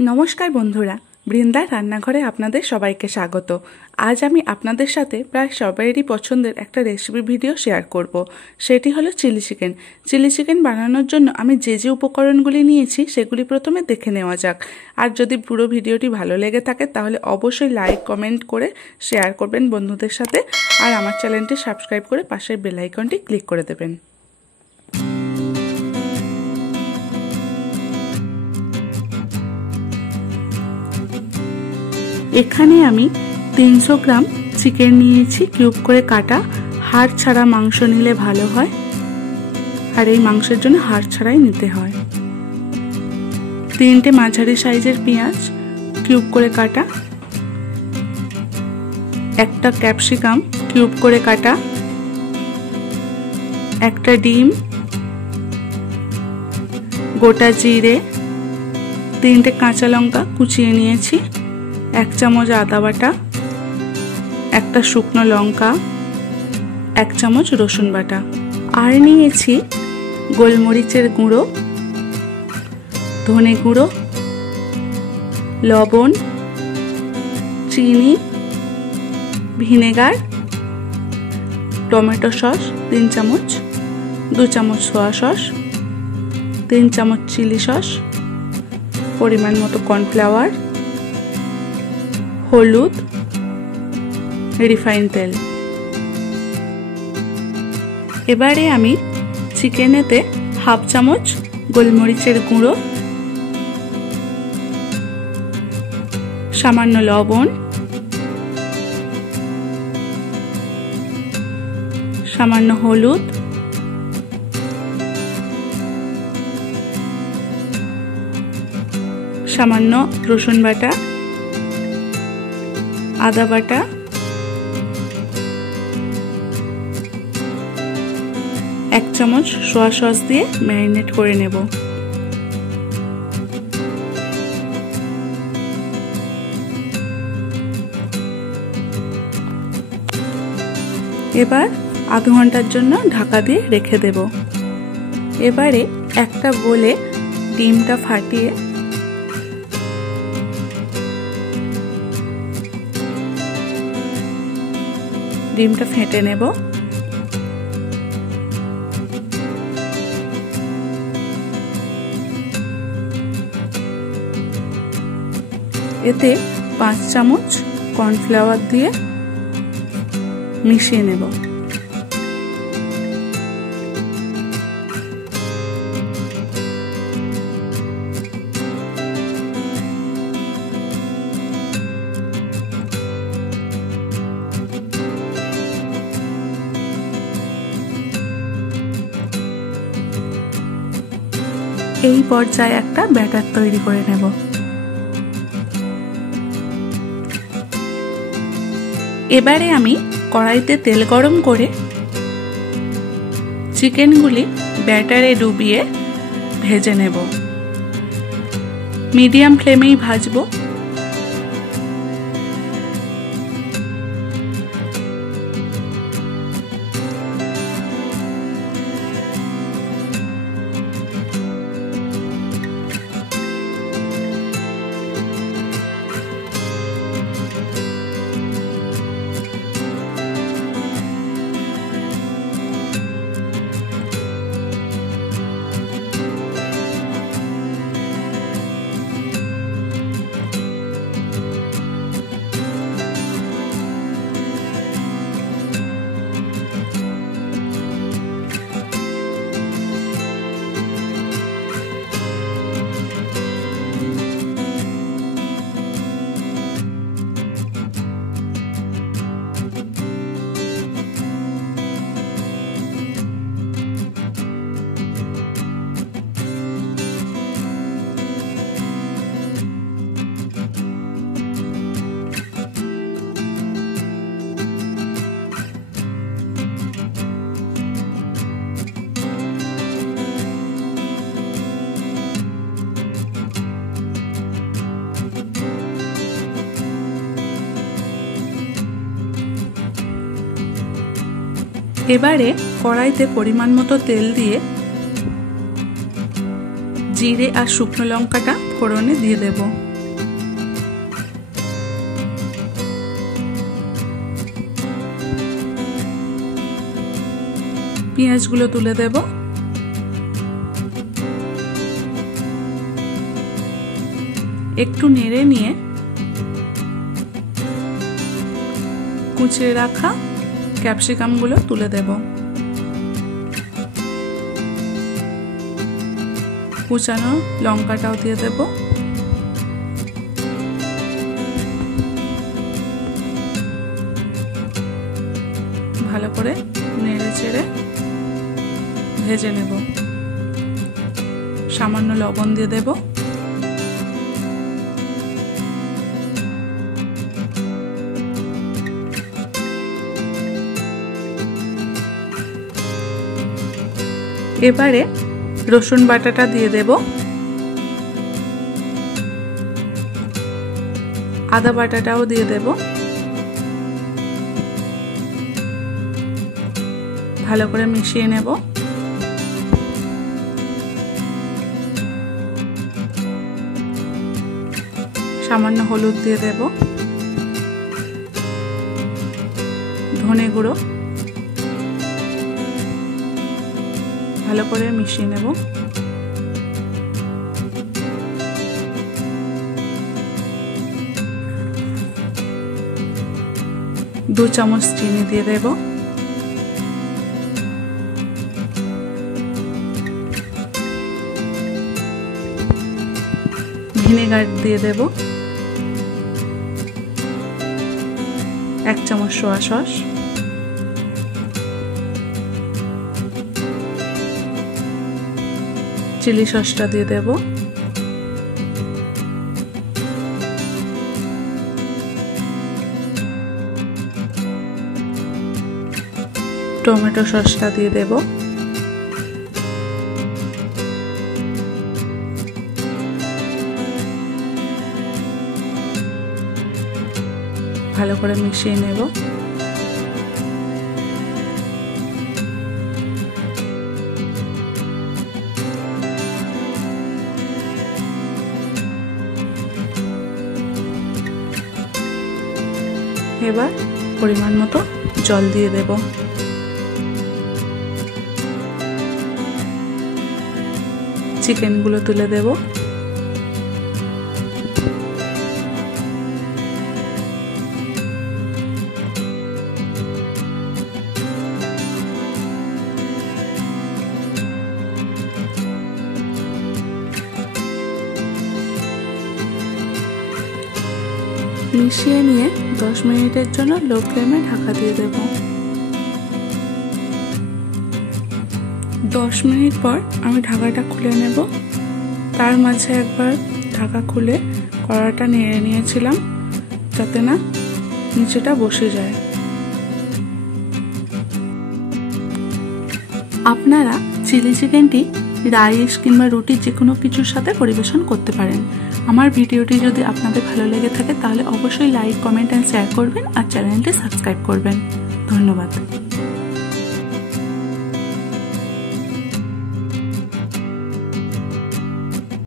नमस्कार बंधुरा बृंदार रान्नाघरे आपनादेर सबाइके स्वागत। आज आमी आपनादेर साथे प्राय सबाइरই पछंदेर एकटा रेसिपि भिडियो शेयर करब। सेटी हलो चिली चिकेन। चिली चिकेन बानानोर जोन्नो आमी जे उपकरणगुली नियेछि सेगुली प्रथमे देखे नेওয়া যাক। আর যদি পুরো ভিডিওটি ভালো লেগে থাকে তাহলে অবশ্যই লাইক কমেন্ট করে শেয়ার করবেন বন্ধুদের সাথে আর আমার চ্যানেলটি সাবস্ক্রাইব করে পাশের বেল আইকনটি ক্লিক করে দেবেন। এখানে আমি 300 গ্রাম চিকেন নিয়েছি কিউব করে কাটা। হাড় ছাড়া মাংস নিলে ভালো হয় আর এই মাংসের জন্য হাড় ছাড়াই নিতে হয়। 3টে মাঝারি সাইজের পেঁয়াজ কিউব করে কাটা, একটা ক্যাপসিকাম কিউব করে কাটা, একটা ডিম, গোটা জিরে, 3টে কাঁচা লঙ্কা কুচিয়ে নিয়েছি, 1 চামচ আদা বাটা, একটা শুকনো লঙ্কা, 1 চামচ রসুন বাটা। আর নিয়েছি গোলমরিচের গুঁড়ো, ধনে গুঁড়ো, লবণ, চিনি, ভিনেগার, টমেটো সস 3 চামচ, 2 চামচ সয়া সস, 3 চামচ চিলি সস, পরিমাণ মতো কর্নফ্লাওয়ার, হলুদ, রিফাইন তেল। এবারে আমি চিকেনেতে 1/2 চামচ গোলমরিচের গুঁড়ো, সামান্য লবণ, সামান্য হলুদ, সামান্য রসুন বাটা, আদা বাটা, এক চামচ সয়া সস দিয়ে ম্যারিনেট করে নেব। এবার আধা ঘন্টার জন্য ঢাকা দিয়ে রেখে দেব। এবারে একটা বোলে ডিমটা ফাটিয়ে ডিমটা ফেটে নেব। এতে 5 চামচ কর্নফ্লাওয়ার দিয়ে মিশিয়ে নেব। এই পর্যায়ে একটা ব্যাটার তৈরি করে নেব। এবারে আমি কড়াইতে তেল গরম করে চিকেনগুলি ব্যাটারে ডুবিয়ে ভেজে নেব। মিডিয়াম ফ্লেমেই ভাজবো। এবারে কড়াইতে পরিমাণ মতো তেল দিয়ে জিরে আর শুকনো লঙ্কাটা ফোড়নে দিয়ে দেব। পেঁয়াজগুলো তুলে দেব। একটু নেড়ে নিয়ে কুচিয়ে রাখা ক্যাপসিকামগুলো তুলে দেব। কুচানো লঙ্কাটাও দিয়ে দেব। ভালো করে নেড়ে চেড়ে ভেজে নেব। সামান্য লবণ দিয়ে দেব। এবারে রসুন বাটাটা দিয়ে দেব। আদা বাটাটাও দিয়ে দেব। ভালো করে মিশিয়ে নেব। সামান্য হলুদ দিয়ে দেব। ধনে গুঁড়ো ভালো করে মিশিয়ে নেব। 2 চামচ চিনি দিয়ে দেব। ভিনেগার দিয়ে দেব। 1 চামচ সোয়া সস, চিলি সসটা দিয়ে দেব। টমেটো সসটা দিয়ে দেব। ভালো করে মিশিয়ে নেব। এবার পরিমাণ মতো জল দিয়ে দেব। চিকেনগুলো তুলে দেব। মিশিয়ে নিয়ে 10 মিনিটের জন্য লো ফ্লেমে ঢাকা দিয়ে দেব। 10 মিনিট পর আমি ঢাকাটা খুলে নেব। তার মাঝে একবার ঢাকা খুলে কড়াটা নেড়ে নিয়েছিলাম যাতে না নিচেটা বসে যায়। আপনারা চিলি চিকেনটি রাইস কিংবা রুটি যে কোনো কিছুর সাথে পরিবেশন করতে পারেন। আমার ভিডিওটি যদি আপনাদের ভালো লেগে থাকে তাহলে অবশ্যই লাইক, কমেন্ট এন্ড শেয়ার করবেন আর চ্যানেলটি সাবস্ক্রাইব করবেন। ধন্যবাদ।